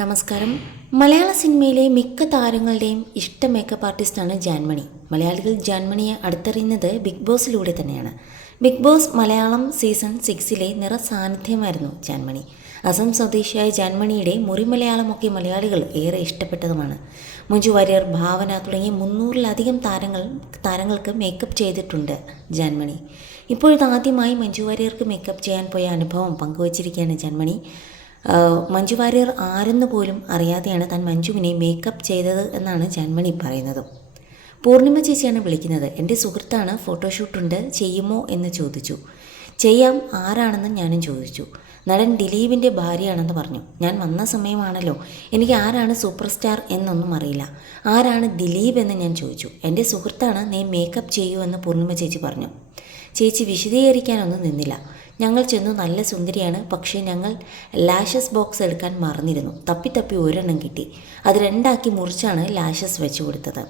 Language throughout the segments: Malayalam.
നമസ്കാരം. മലയാള സിനിമയിലെ മിക്ക താരങ്ങളുടെയും ഇഷ്ട മേക്കപ്പ് ആർട്ടിസ്റ്റാണ് ജാൻമണി. മലയാളികൾ ജാൻമണിയെ അടുത്തറിയുന്നത് ബിഗ് ബോസിലൂടെ തന്നെയാണ്. ബിഗ് ബോസ് മലയാളം സീസൺ 6 നിറസാന്നിധ്യമായിരുന്നു ജാൻമണി. അസം സ്വദേശിയായ ജാൻമണിയുടെ മുറി മലയാളമൊക്കെ മലയാളികൾ ഏറെ ഇഷ്ടപ്പെട്ടതുമാണ്. മഞ്ജു വാര്യർ, ഭാവന തുടങ്ങിയ 300-ലധികം താരങ്ങൾക്ക് മേക്കപ്പ് ചെയ്തിട്ടുണ്ട് ജാൻമണി. ഇപ്പോഴിതാദ്യമായി മഞ്ജു വാര്യർക്ക് മേക്കപ്പ് ചെയ്യാൻ പോയ അനുഭവം പങ്കുവച്ചിരിക്കുകയാണ് ജാൻമണി. മഞ്ജു വാര്യർ ആരെന്ന് പോലും അറിയാതെയാണ് താൻ മഞ്ജുവിനെ മേക്കപ്പ് ചെയ്തത് എന്നാണ് ജാൻമണി പറയുന്നത്. പൂർണിമ ചേച്ചിയാണ് വിളിക്കുന്നത്. എൻ്റെ സുഹൃത്താണ്, ഫോട്ടോഷൂട്ടുണ്ട്, ചെയ്യുമോ എന്ന് ചോദിച്ചു. ചെയ്യാം, ആരാണെന്ന് ഞാനും ചോദിച്ചു. നടൻ ദിലീപിൻ്റെ ഭാര്യയാണെന്ന് പറഞ്ഞു. ഞാൻ വന്ന സമയമാണല്ലോ, എനിക്ക് ആരാണ് സൂപ്പർ സ്റ്റാർ എന്നൊന്നും അറിയില്ല. ആരാണ് ദിലീപ് എന്ന് ഞാൻ ചോദിച്ചു. എൻ്റെ സുഹൃത്താണ്, നീ മേക്കപ്പ് ചെയ്യൂ എന്ന് പൂർണിമ ചേച്ചി പറഞ്ഞു. ചേച്ചി വിശദീകരിക്കാനൊന്നും നിന്നില്ല. ഞങ്ങൾ ചെന്നു, നല്ല സുന്ദരിയാണ്, പക്ഷേ ഞങ്ങൾ ലാഷസ് ബോക്സ് എടുക്കാൻ മറന്നിരുന്നു. തപ്പി ഒരെണ്ണം കിട്ടി. അത് 2 മുറിച്ചാണ് ലാഷസ് വെച്ച് കൊടുത്തത്.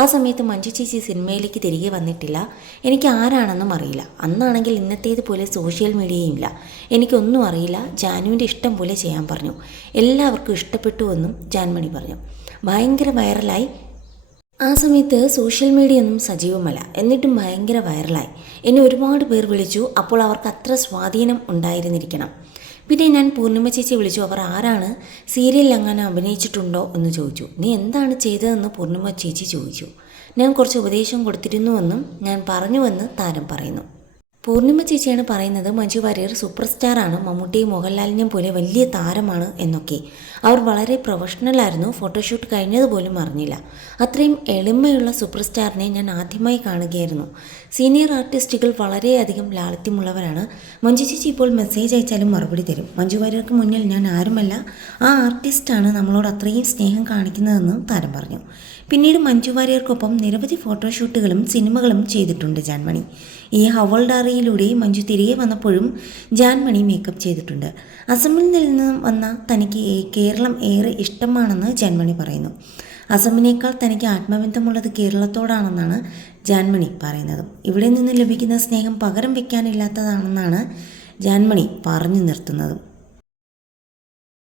ആ സമയത്ത് മഞ്ജു ചേച്ചി സിനിമയിലേക്ക് തിരികെ വന്നിട്ടില്ല. എനിക്ക് ആരാണെന്നും അറിയില്ല. അന്നാണെങ്കിൽ ഇന്നത്തേതുപോലെ സോഷ്യൽ മീഡിയയും ഇല്ല. എനിക്കൊന്നും അറിയില്ല. ജാനുവിൻ്റെ ഇഷ്ടം പോലെ ചെയ്യാൻ പറഞ്ഞു. എല്ലാവർക്കും ഇഷ്ടപ്പെട്ടു എന്നും ജാൻമണി പറഞ്ഞു. ഭയങ്കര വൈറലായി. ആ സമയത്ത് സോഷ്യൽ മീഡിയ ഒന്നും സജീവമല്ല, എന്നിട്ടും ഭയങ്കര വൈറലായി. എന്നെ ഒരുപാട് പേർ വിളിച്ചു. അപ്പോൾ അവർക്ക് അത്ര സ്വാധീനം ഉണ്ടായിരുന്നിരിക്കണം. പിന്നെ ഞാൻ പൂർണിമ ചേച്ചി വിളിച്ചു. അവർ ആരാണ്, സീരിയലിൽ അങ്ങനെ അഭിനയിച്ചിട്ടുണ്ടോ എന്ന് ചോദിച്ചു. നീ എന്താണ് ചെയ്തതെന്ന് പൂർണിമ ചേച്ചി ചോദിച്ചു. ഞാൻ കുറച്ച് ഉപദേശം കൊടുത്തിരുന്നുവെന്നും ഞാൻ പറഞ്ഞുവെന്ന് താരം പറയുന്നു. പൂർണിമ ചേച്ചിയാണ് പറയുന്നത്, മഞ്ജു വാര്യർ സൂപ്പർ സ്റ്റാറാണ്, മമ്മൂട്ടിയും മോഹൻലാലിനെയും പോലെ വലിയ താരമാണ് എന്നൊക്കെ. അവർ വളരെ പ്രൊഫഷണലായിരുന്നു. ഫോട്ടോഷൂട്ട് കഴിഞ്ഞതുപോലും അറിഞ്ഞില്ല. അത്രയും എളിമയുള്ള സൂപ്പർ സ്റ്റാറിനെ ഞാൻ ആദ്യമായി കാണുകയായിരുന്നു. സീനിയർ ആർട്ടിസ്റ്റുകൾ വളരെയധികം ലാളിത്യമുള്ളവരാണ്. മഞ്ജു ചേച്ചി ഇപ്പോൾ മെസ്സേജ് അയച്ചാലും മറുപടി തരും. മഞ്ജു വാര്യർക്ക് മുന്നിൽ ഞാൻ ആരുമല്ല, ആ ആർട്ടിസ്റ്റാണ് നമ്മളോട് അത്രയും സ്നേഹം കാണിക്കുന്നതെന്നും താരം പറഞ്ഞു. പിന്നീട് മഞ്ജു വാര്യർക്കൊപ്പം നിരവധി ഫോട്ടോഷൂട്ടുകളും സിനിമകളും ചെയ്തിട്ടുണ്ട് ജാൻമണി. ഈ ഹവൾഡാറിയിലൂടെ മഞ്ജു തിരികെ വന്നപ്പോഴും ജാൻമണി മേക്കപ്പ് ചെയ്തിട്ടുണ്ട്. അസമിൽ നിന്ന് വന്ന തനിക്ക് കേരളം ഏറെ ഇഷ്ടമാണെന്ന് ജാൻമണി പറയുന്നു. അസമിനേക്കാൾ തനിക്ക് ആത്മബന്ധമുള്ളത് കേരളത്തോടാണെന്നാണ് ജാൻമണി പറയുന്നത്. ഇവിടെ നിന്ന് ലഭിക്കുന്ന സ്നേഹം പകരം വയ്ക്കാനില്ലാത്തതാണെന്നാണ് ജാൻമണി പറഞ്ഞു നിർത്തുന്നതും.